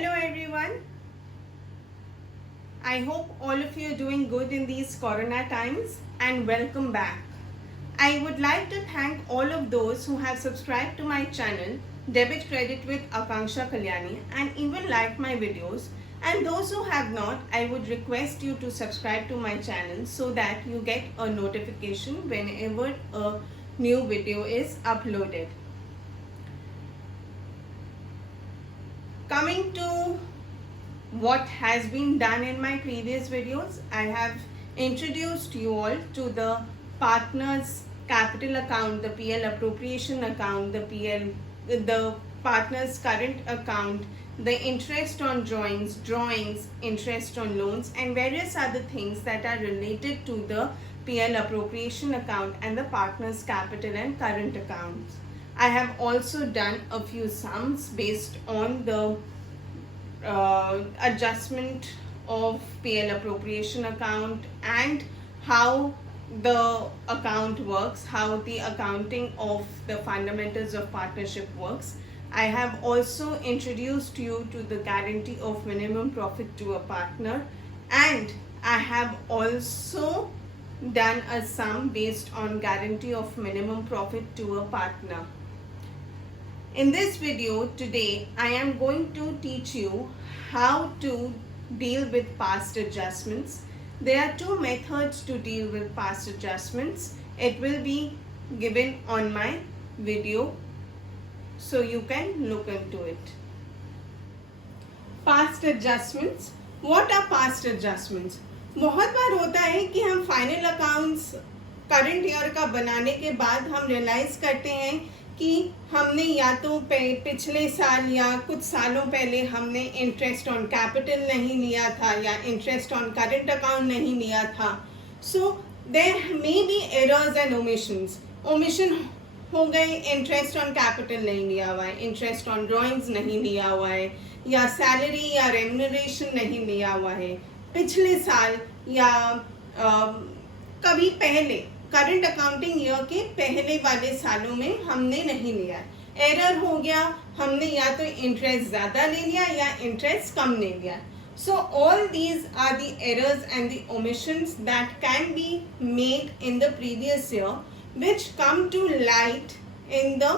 Hello everyone. I hope all of you are doing good in these corona times and welcome back. I would like to thank all of those who have subscribed to my channel Debit Credit with Akanksha Kalyani and even like my videos, and those who have not, I would request you to subscribe to my channel so that you get a notification whenever a new video is uploaded. Coming to what has been done in my previous videos, I have introduced you all to the partners capital account, the PL appropriation account, the partners current account, the interest on drawings, interest on loans, and various other things that are related to the PL appropriation account and the partners capital and current accounts. I have also done a few sums based on the adjustment of PL appropriation account and how the account works, how the accounting of the fundamentals of partnership works. I have also introduced you to the guarantee of minimum profit to a partner, and I have also done a sum based on guarantee of minimum profit to a partner. In this video today, I am going to teach you how to deal with past adjustments. There are two methods to deal with past adjustments. It will be given on my video so you can look into it. Past adjustments. What are past adjustments? बहुत बार होता है कि हम final accounts current year का बनाने के बाद हम रियलाइज करते हैं कि हमने या तो पिछले साल या कुछ सालों पहले हमने इंटरेस्ट ऑन कैपिटल नहीं लिया था या इंटरेस्ट ऑन करंट अकाउंट नहीं लिया था. So there may be errors and omission हो गए. इंटरेस्ट ऑन कैपिटल नहीं लिया हुआ है, इंटरेस्ट ऑन ड्रॉइंग्स नहीं लिया हुआ है, या सैलरी या रेम्यूनरेशन नहीं लिया हुआ है पिछले साल या कभी पहले करंट अकाउंटिंग ईयर के पहले वाले सालों में हमने नहीं लिया. एरर हो गया, हमने या तो इंटरेस्ट ज़्यादा ले लिया या इंटरेस्ट कम ले लिया. So all these are the errors and the omissions that can be made in the previous year which come to light in the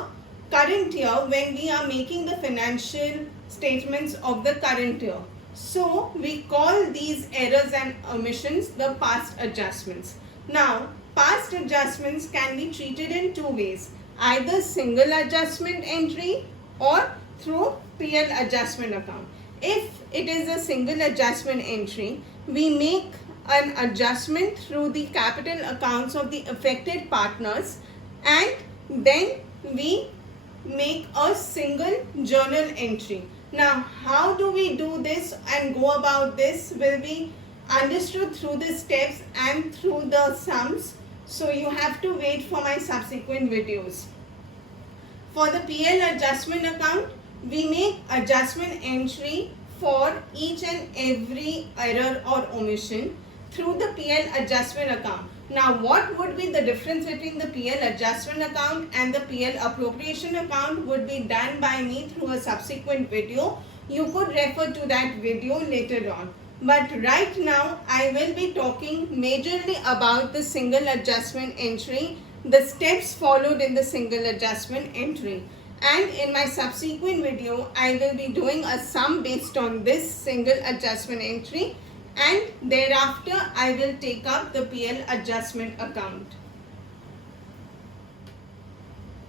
current year when we are making the financial statements of the current year. So we call these errors and omissions the past adjustments. Now, past adjustments can be treated in two ways, either single adjustment entry or through PL adjustment account. If it is a single adjustment entry, we make an adjustment through the capital accounts of the affected partners, and then we make a single journal entry. Now, how do we do this and go about this will be understood through the steps and through the sums. So you have to wait for my subsequent videos. For the PL adjustment account, we make adjustment entry for each and every error or omission through the PL adjustment account. Now, what would be the difference between the PL adjustment account and the PL appropriation account would be done by me through a subsequent video. You could refer to that video later on. But right now, I will be talking majorly about the single adjustment entry, the steps followed in the single adjustment entry. And in my subsequent video, I will be doing a sum based on this single adjustment entry, and thereafter I will take up the PL adjustment account.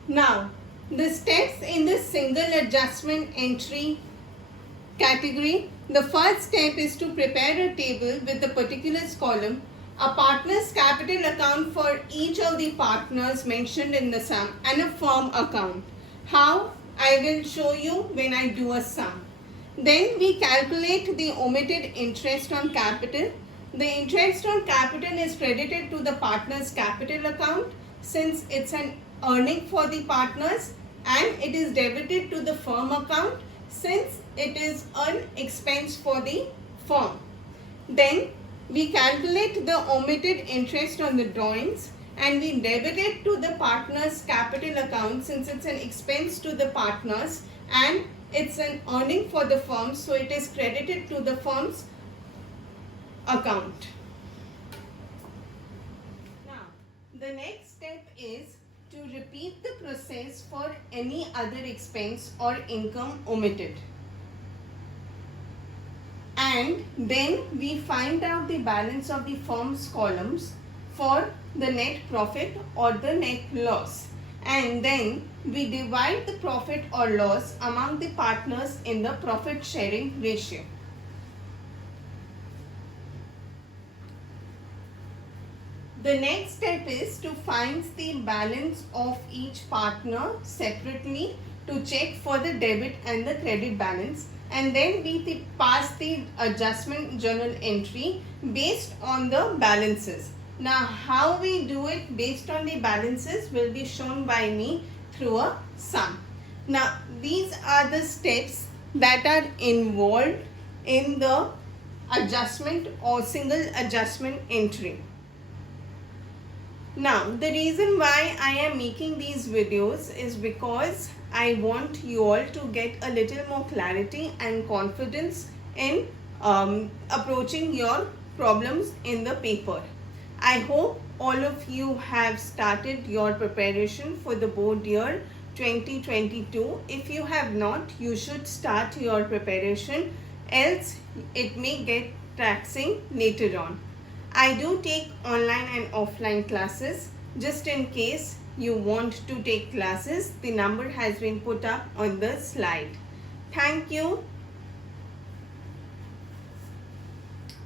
Now, the steps in the single adjustment entry category. The first step is to prepare a table with the particulars column, a partner's capital account for each of the partners mentioned in the sum, and a firm account. How? I will show you when I do a sum. Then we calculate the omitted interest on capital. The interest on capital is credited to the partner's capital account since it's an earning for the partners, and it is debited to the firm account since it is an expense for the firm. Then we calculate the omitted interest on the drawings and we debit it to the partner's capital account since it's an expense to the partners and it's an earning for the firm, so it is credited to the firm's account. Now, the next step is to repeat the process for any other expense or income omitted. And then we find out the balance of the firm's columns for the net profit or the net loss. And then we divide the profit or loss among the partners in the profit sharing ratio. The next step is to find the balance of each partner separately to check for the debit and the credit balance, and then we pass the adjustment journal entry based on the balances. Now how we do it based on the balances will be shown by me through a sum. Now these are the steps that are involved in the adjustment or single adjustment entry. Now the reason why I am making these videos is because I want you all to get a little more clarity and confidence in approaching your problems in the paper. I hope all of you have started your preparation for the board year 2022. If you have not, you should start your preparation, else it may get taxing later on. I do take online and offline classes. Just in case you want to take classes, the number has been put up on the slide. Thank you.